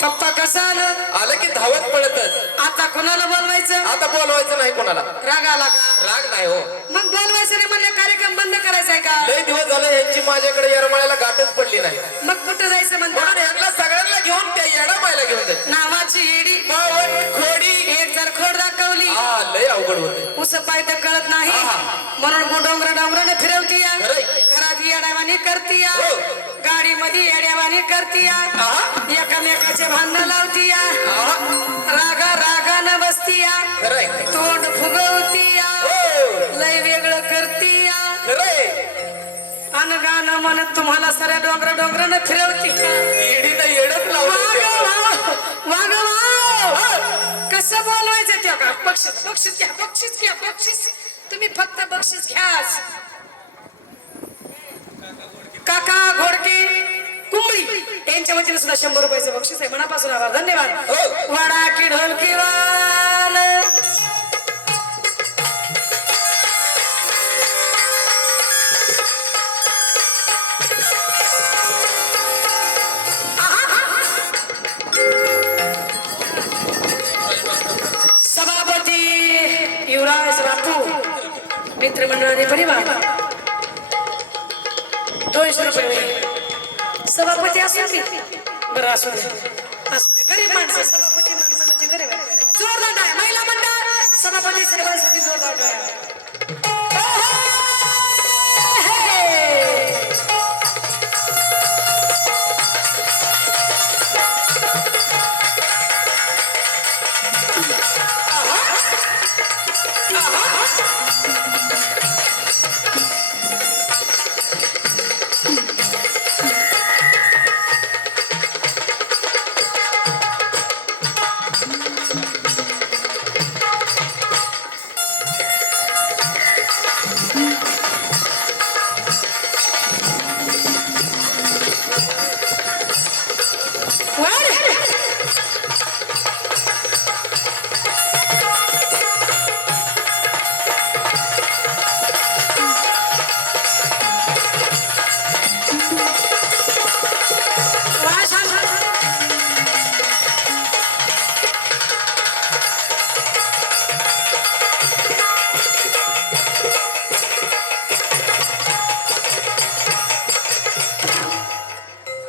पप्पा कसं आलं? आलं की धावत पळतच. आता कोणाला बोलवायचं? आता बोलवायचं नाही कोणाला. राग आला का? राग नाही हो. मग बोलवायचं नाही म्हणले कार्यक्रम बंद करायचाय का? लय दिवस झाले यांची माझ्याकडे येरमाळ्याला गाठच पडली नाही. मग कुठं जायचं म्हणून म्हणतो? यांना सगळ्यांना घेऊन त्या येडामायला घेऊन जायचं. नावाची येडी पावन खोडी. एक जर खोड दाखवली हा लय अवघड होते. उस पाय तर कळत नाही आहा. म्हणून डोंगराने फिरवती या. खरंय. घरात येड्यावानी करती या. हो. गाडी मध्ये येड्यावानी करती या. आहा. एकामेकाचे भांडण लावती या. आहा. रागानं बसती या. खरंय. तोंड फुगवती या. हो. लय वेगळं करती या. खरंय. अन गाणं म्हणत तुम्हाला साऱ्या डोंगराने फिरवती का? येडीनं येडच लावलं. कसं बोलवायचं त्या का? बक्षीस बक्षीस घ्या, बक्षीस घ्या, बक्षीस. तुम्ही फक्त बक्षीस घ्याच. काका घोडके कुंबळी यांच्या वतीने सुद्धा 100 रुपयाचं बक्षीस आहे. मनापासून आभार, धन्यवाद. हो. वाडा की ढोलकी वाल. सभापती युवराज बापू मित्रमंडळाने परिवार 200 रुपये होईल. सभापती असू मी बरं असू दे, असू दे. गरीब माणसं सभापती माणसं म्हणजे गरीब आहे. जोरदार आहे महिला मंडळ सभापती सर्वांसाठी जोरदार आहे.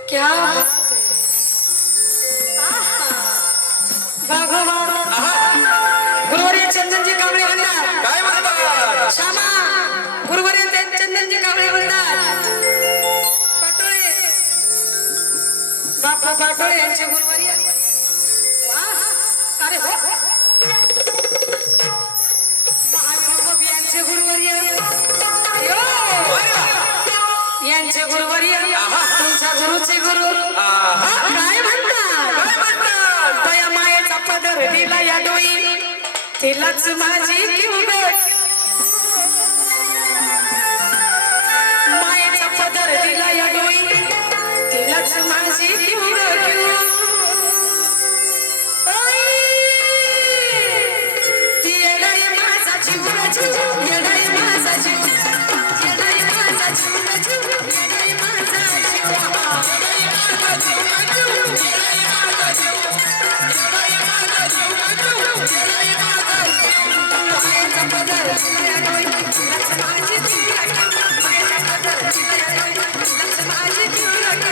क्या गुरुवारी चंदनजी कांबळे म्हणतात. काय म्हणतात? श्यामा गुरुवारी चंदनजी कांबळे म्हणतात. पाटोळे बापू पाटोळे यांचे गुरुवारी. अरे हो महावीर यांचे गुरुवारी. यांचे गुरुवारी. तुमच्या गुरुचे गुरु काय म्हणतात? तया मायेचा पदर दिला या डोई तिलाच माझी किंमत. मायेचा पदर दिला या डोई तिलाच माझी किंमत. ती येडाई माझा जीव, येडाई माझा जीव, येडाई माझा जीव, येडाई माझा जीव, मायेचा पदर दिला डोई तिलाच माझी किंमत. मायेचा पदर दिला डोई तिलाच माझी किंमत.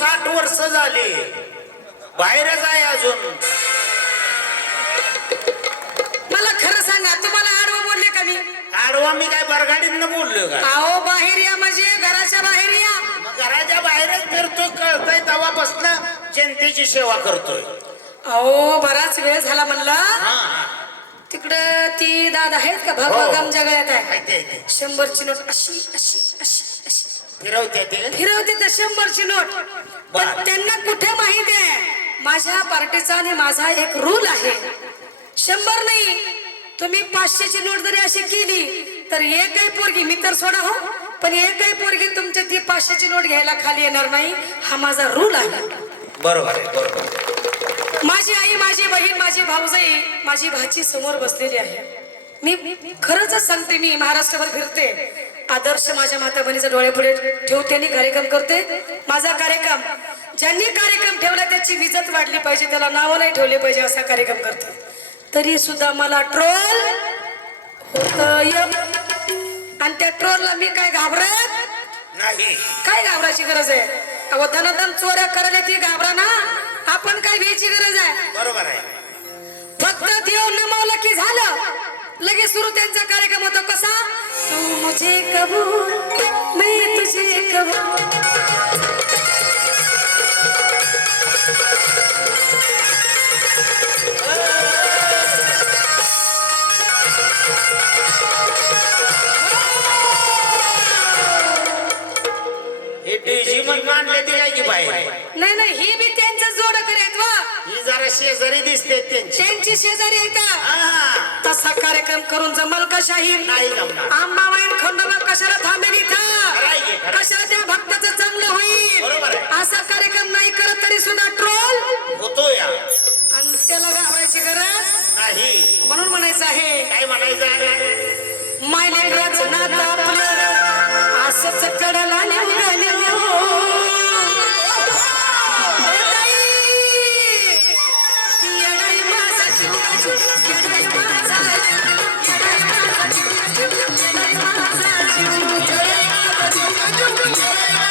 60 वर्ष झाली बाहेरच आहे अजून. मला खरं सांगा, तुम्हाला आडवं बोलले का मी? आडवा मी काय बरगाडीतनं बोललो का? अहो बाहेर या म्हणजे घराच्या बाहेर या. मग घराच्या बाहेरच फिरतोय, कळतंय तेव्हापासून जनतेची सेवा करतोय. अहो बराच वेळ झाला म्हणला. हा तिकडं ती दादा आहेत का? हो. भगवान जगळ्यात आहे. माहिती 100ची नोट अशी अशी अशी अशी फिरवते ते. फिरवते तर 100ची नोट. पण बर. त्यांना कुठे माहिती आहे माझ्या पार्टीचा आणि माझा एक रूल आहे. 100 नाही, तुम्ही 500ची नोट जरी अशी केली तर एकही पोरगी, मी तर सोडा हो, पण एकही पोरगी तुमच्या ती 500ची नोट घ्यायला खाली येणार नाही. हा माझा रूल आहे. बरोबर आहे, बरोबर. माझी आई, माझी बहीण, माझी भाऊजाई, माझी भाची समोर बसलेली आहे. मी खरंच सांगते, मी महाराष्ट्रभर फिरते, आदर्श माझ्या माता बहिणीचा डोळ्यापुढे ठेवते आणि कार्यक्रम करते. माझा कार्यक्रम, ज्यांनी कार्यक्रम ठेवला त्याची विजत वाढली पाहिजे, त्याला नाव नाही ठेवले पाहिजे, असा कार्यक्रम करते. तरी सुद्धा मला ट्रोल होत, आणि त्या ट्रोलला मी काय घाबरत नाही. काय घाबरायची गरज आहे? अहो धनाधन चोऱ्या करायला ती घाबरा ना, आपण काय भ्यायची गरज आहे? बरोबर आहे. फक्त देव नमवलं की झालं, लगेच सुरू त्यांचा कार्यक्रम होतो. कसा? तू मुझे कबूल, मैं तुझे कबूल. हे डीजी म्हणून आणले ते काय की बाहेर? नाही नाही, ही बी त्यांचं जोड करेत वा. ही जरा शेजारी दिसते त्यांची. त्यांची शेजारी येतात. हा, तसा कार्यक्रम करून जमल का शाहीर? नाही जमणार. आंबाबाईन खंडोबा कशाला थांबेल इथं? खरं आहे, खरं आहे. कशाला त्या भक्ताचं चांगलं होईल? बरोबर आहे. असा कार्यक्रम नाही करत तरी सुद्धा ट्रोल, होतो या. आणि त्याला घाबरायची गरज नाही. म्हणून म्हणायचं आहे, काय म्हणायचं आहे? मायलेकराचं नातं आपलं असंच कडाला निघालं. येडाई माझा जीव, येडाई माझा जीव, येडाई माझा जीव, येडाई माझा जीव, येडाई माझा जीव, येडाई माझा जीव, येडाई माझा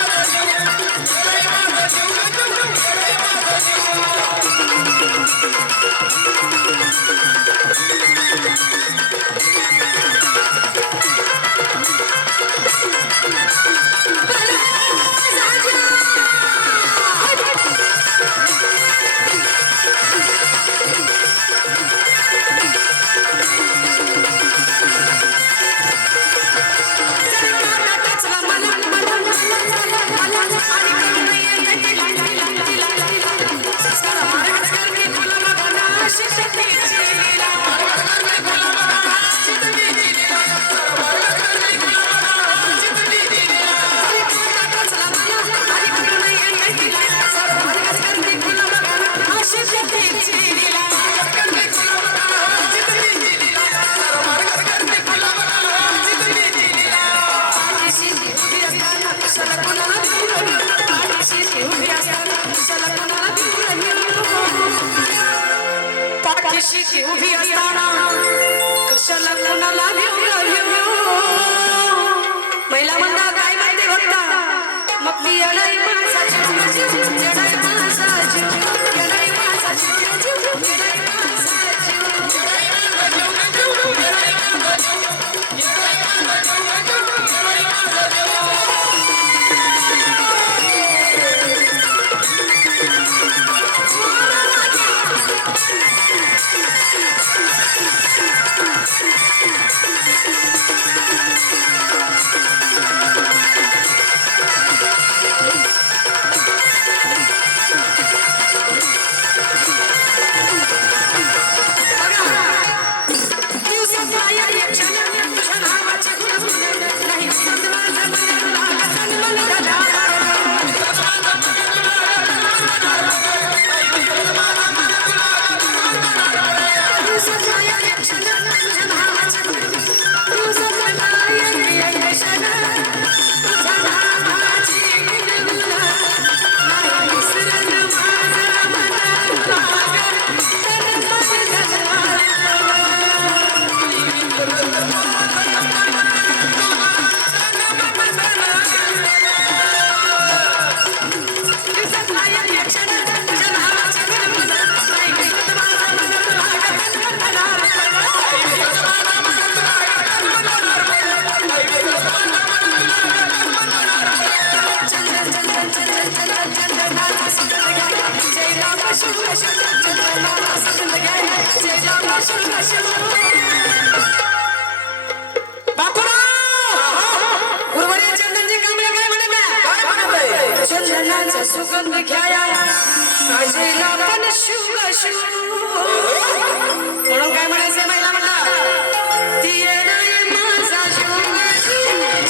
पाठीशी उभी असताना कशाला कोणाला महिला मंडळ काय म्हणते भक्ता? मग ती येणारी माणसाची, येणारी माणसाची, येणारी माणसाची, येणारी माणसाची, गुरुवारी चंदनजी कांबळे काय म्हणत आहे? काय म्हणत आहे? चंदनाचा सुगंध घ्याया आजीला पण शुभ शुभ म्हणून काय म्हणायचं महिला म्हणला ती येणारे माझा शुभ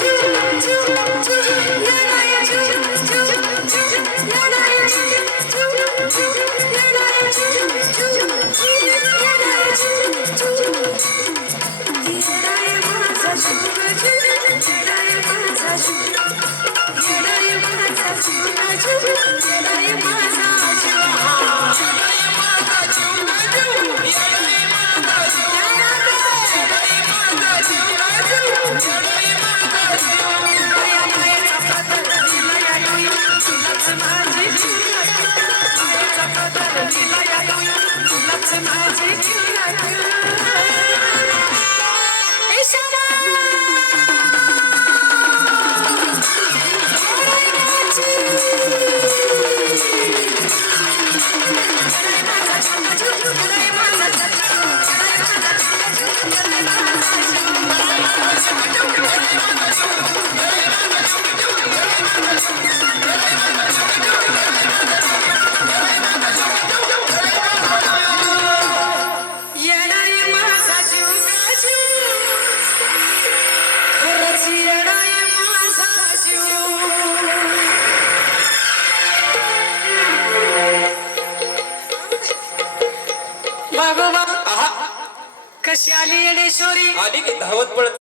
कशी आली येणेश्वरी आली की धावत पळत